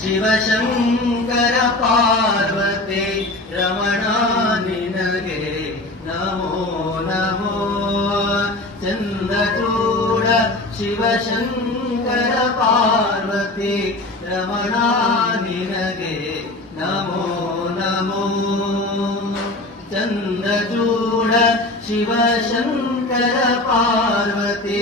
ಶಿವಶಂಕರ ಪಾರ್ವತಿ ರಮಣ ನಿನಗೆ ನಮೋ ನಮೋ ಚಂದ್ರಚೂಡ ಶಿವಶಂಕರ ಪಾರ್ವತಿ ರಮಣ ನಿನಗೆ ನಮೋ ನಮೋ ಚಂದ್ರಚೂಡ ಶಿವಶಂಕರ ಪಾರ್ವತಿ